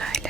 Şöyle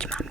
Thank you, Mom.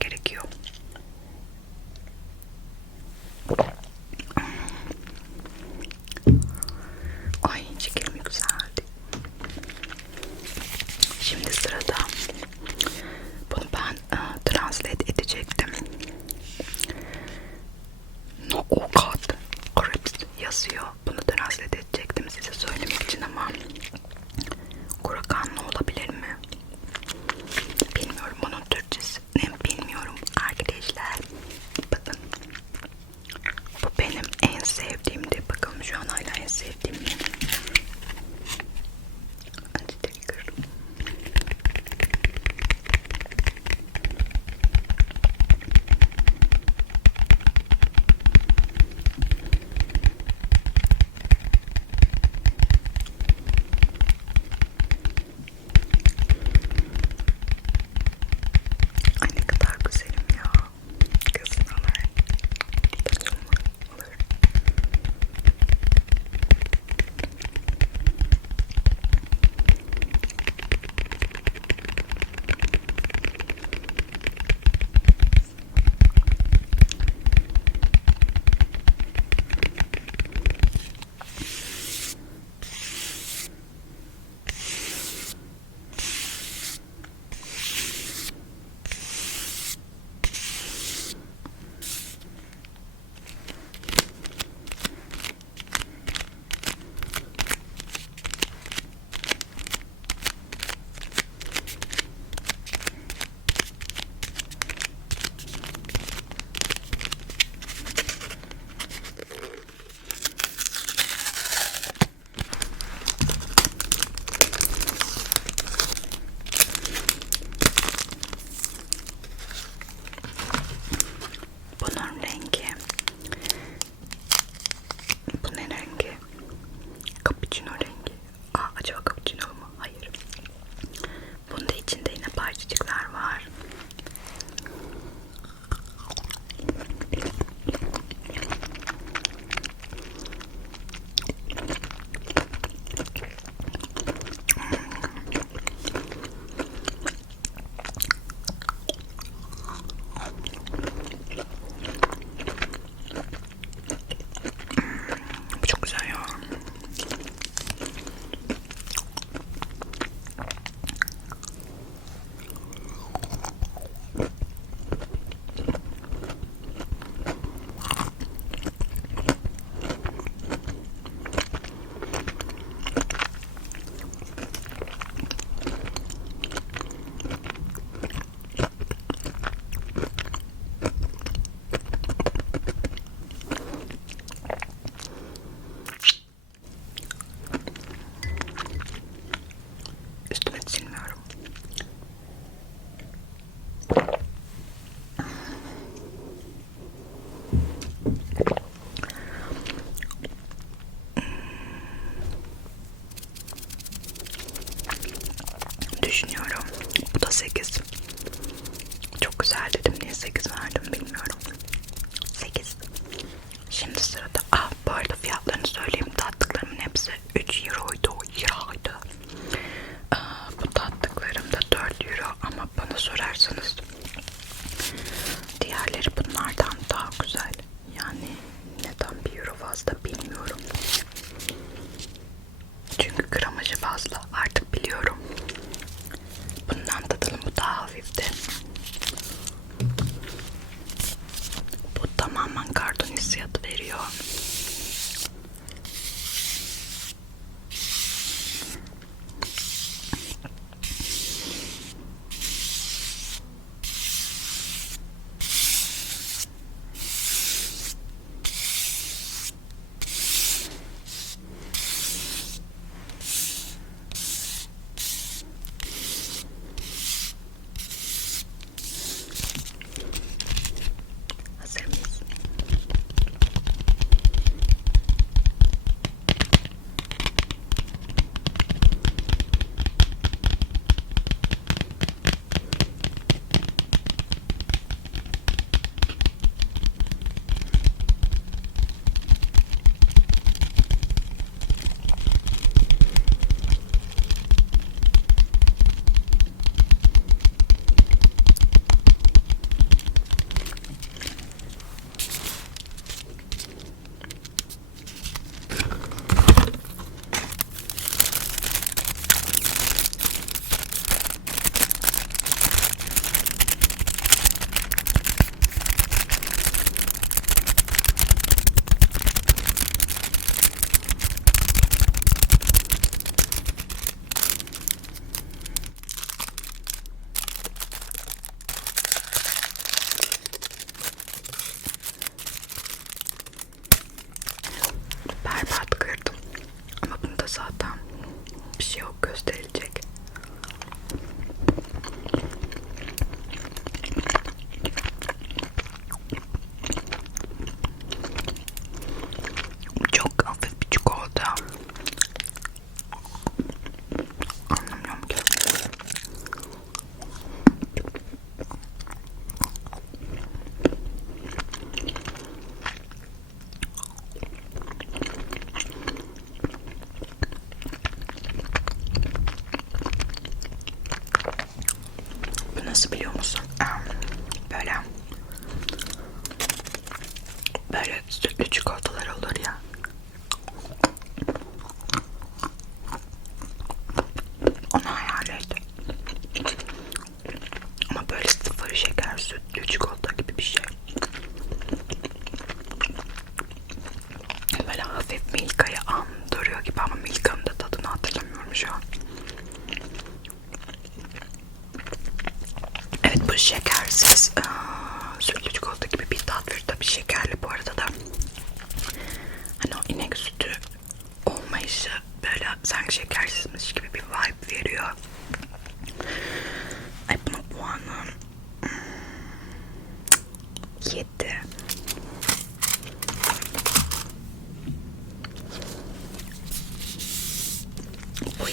şeker, süt, çikolata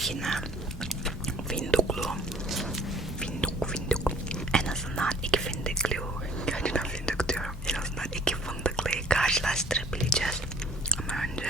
yine fındıklı. Fındık fındık. En azından iki fındıklı. Kendine fındık diyorum. En azından iki fındıklıyı karşılaştırabileceğiz. Ama önce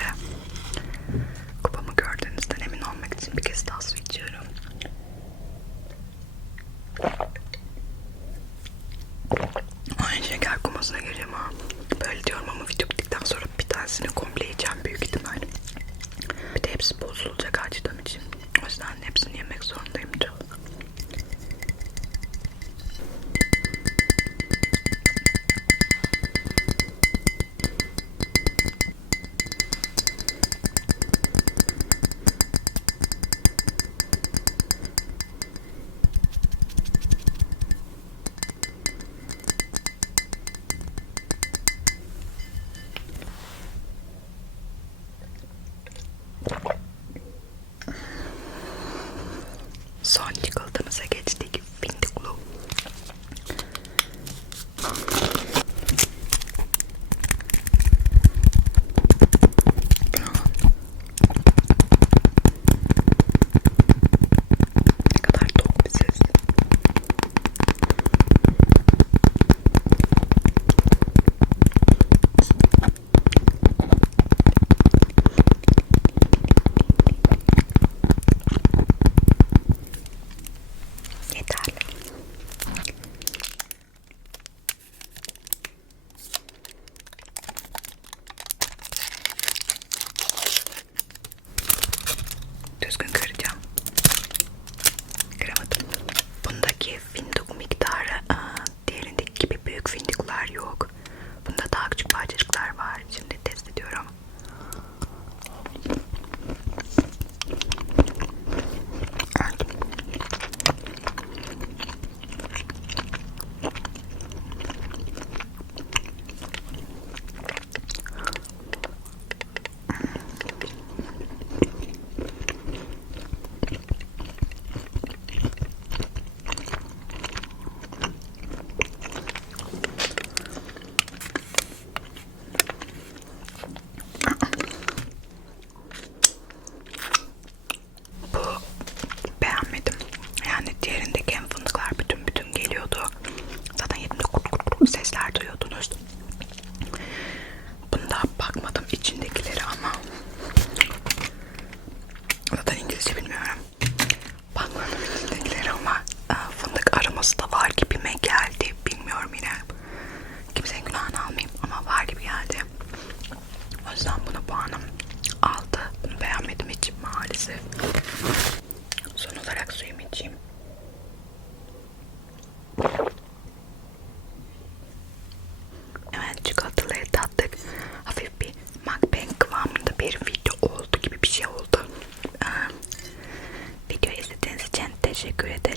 teşekkür ederim.